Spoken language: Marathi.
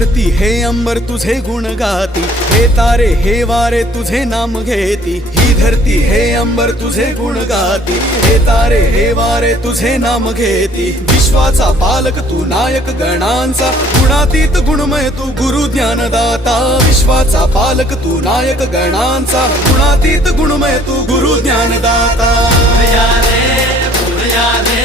धरती हे अंबर तुझे गुण गाती, हे तारे हे वारे तुझे नाम घेती। ही धरती हे अंबर तुझे गुण गाती, हे तारे हे वारे तुझे नाम घेती। विश्वाचा पालक तू नायक गणांचा, गुणातीत गुणमय तू गुरु ज्ञानदाता। विश्वाचा पालक तू नायक गणांचा, गुणातीत गुणमय तू गुरु ज्ञानदाता। पुरया रे